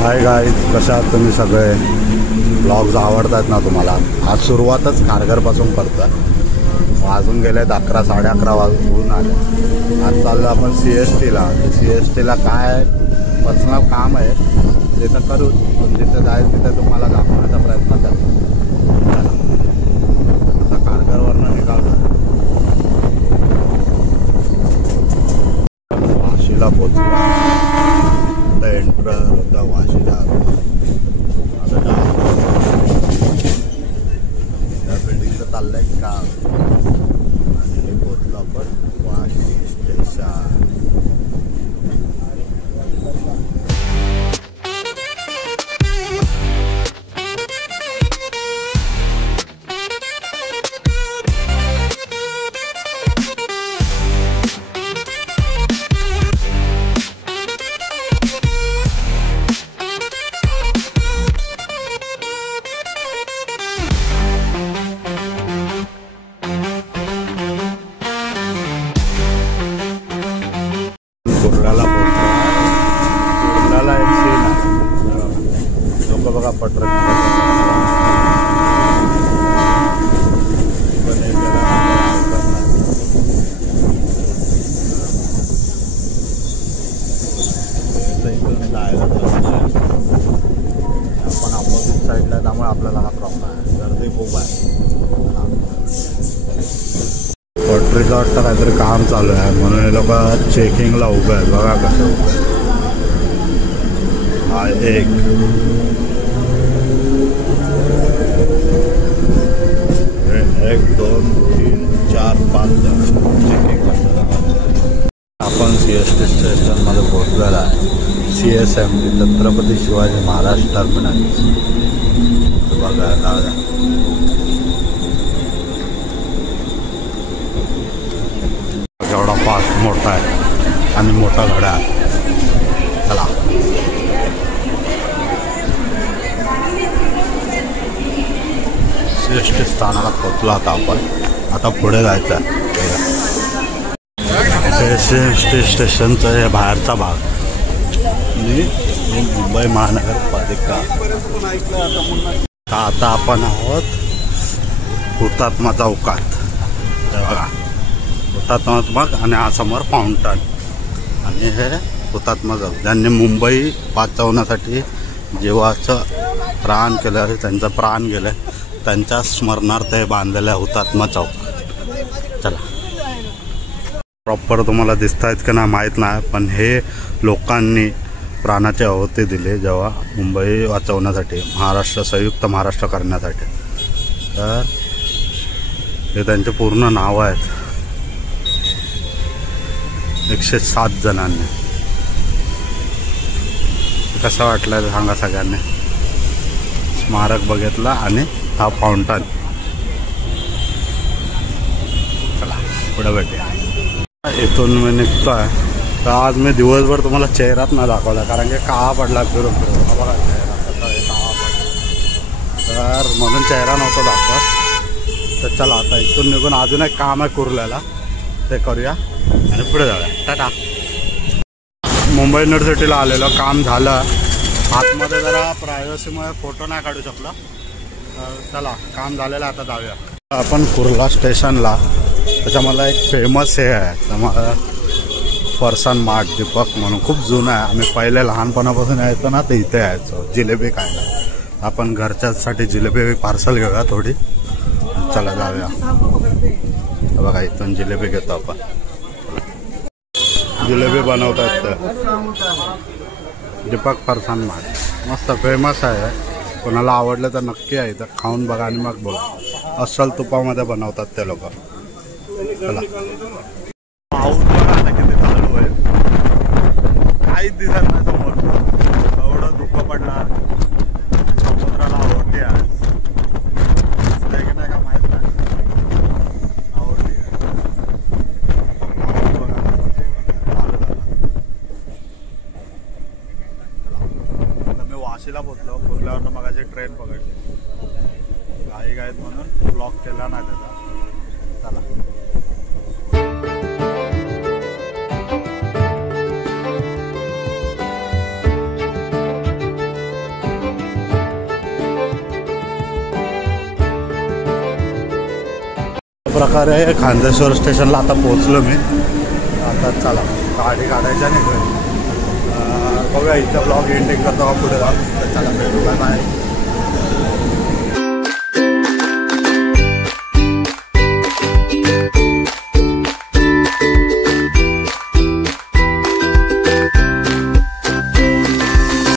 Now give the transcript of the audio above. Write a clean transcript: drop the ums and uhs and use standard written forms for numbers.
Hi guys, कशा आहात तुम्ही सगळे? ब्लॉग्स आवडतात ना तुम्हाला? आज सुरुवातच खारघरपासून करतोय. वाजून गेले 11 11:30 वाजून आले. आज चाललो आपण CSTला काय पर्सनल काम आहे ते तर करू, पण जिथे जाईल तिथे तुम्हाला दाखवण्याचा प्रयत्न करेल. आता खारघरवरनं निघालो, वाशीला पोचलो. एंटर होता वाशीला. त्या बिल्डिंगचं चाललंय काम आणि पोचलो आपण वाशी स्टेशन. कुर्ल्याला पोहोचलो. कुर्ल्याला एक सीन आहे. लोक बघा पत्र इथून जायला आपण अपोजिट साईडला, त्यामुळे आपल्याला हा प्रॉब्लेम आहे. गर्दी खूप आहे. पटरीचं वाटतं काहीतरी काम चालू आहे म्हणून हे लोक चेकिंगला उभे आहेत. बघा कसं उभे आहेत. हा 1 2 3 4 5 जण चेकिंग करतात. आपण CST स्टेशनमध्ये पोहोचलेला आहे. CSMT Chhatrapati Shivaji Maharaj terminal. बघा दादा, एवढा फास्ट मोठा आहे आणि मोठा घड्याळ. चला CST स्थानाला पोचलो आता आपण. आता पुढे जायचं आहे. CST स्टेशनचं हे बाहेरचा भाग आणि मुंबई महानगरपालिका. आता आपण आहोत हुतात्मा चौकात. बघा हुतात्मा आणि हा समोर फाउंटन आणि हे हुतात्मा चौक. ज्यांनी मुंबई वाचवण्यासाठी जीवाचं प्राण केलं आहे, त्यांचं प्राण गेलं, त्यांच्या स्मरणार्थ हे बांधलेलं आहे हुतात्मा चौक. चला, प्रॉपर तुम्हाला दिसत आहेत का नाही माहीत नाही, पण हे लोकांनी प्राणाची आहुती दिली जेव्हा मुंबई वाचवण्यासाठी, संयुक्त महाराष्ट्र करण्यासाठी. तर हे त्यांचे पूर्ण नावं आहेत. 107 जणांनी. कसं वाटलं सांगा सगळ्यांनी? स्मारक बघितला आणि हा फाउंटन. चला पुढे भेटूया. इथून मी निघतोय. तर आज मी दिवसभर तुम्हाला चेहराच नाही दाखवला, कारण की काळा पडला फिरून फिरून. बघा चेहरा कसा आहे, काळा पडला. तर म्हणून चेहरा नव्हता दाखवत. तर चला आता इथून निघून अजून एक काम आहे कुर्ल्याला, ते करूया आणि पुढे जाऊया. टाटा. मुंबई युनिव्हर्सिटीला आलेलं, काम झालं. आतमध्ये जरा प्रायव्हसीमुळे फोटो नाही काढू शकलो. चला काम झालेलं, आता जाऊया आपण कुर्ला स्टेशनला. त्याच्यामध्ये एक फेमस हे आहे, त्यामुळे फरसान मार्ट दीपक म्हणून खूप जुनं आहे. आम्ही पहिले लहानपणापासून यायचो ना, तर इथे यायचो जिलेबी खायला. आपण घरच्यासाठी जिलेबी पार्सल घेऊया थोडी. चला जाऊया. बघा इथून जिलेबी घेतो आपण. जिलेबी बनवतात दीपक फरसान मार्ट. मस्त फेमस आहे. कोणाला आवडलं तर नक्की आहे इथं, खाऊन बघा आणि मग बोला. अस्सल तुपामध्ये बनवतात ते लोक. चला पाऊस बघा आता किती चालू आहे. काहीच दिसत नाही समोर. एवढं धुकं पडणार. समुद्राला आवडली आज की नाही का माहीत नाही. आवडली आता मी वाशीला पोचलो. कुर्ल्यावरनं मगाची ट्रेन पकडली. घाईत म्हणून ब्लॉक केला नाही त्याचा. चला प्रकारे खांदेश्वर स्टेशनला आता पोहोचलो मी. आता चला गाडी काढायच्या नाही घरी. बघा इथं ब्लॉग एंडिंग करतो का पुढे जाऊन. तर चला भेटू. Bye bye.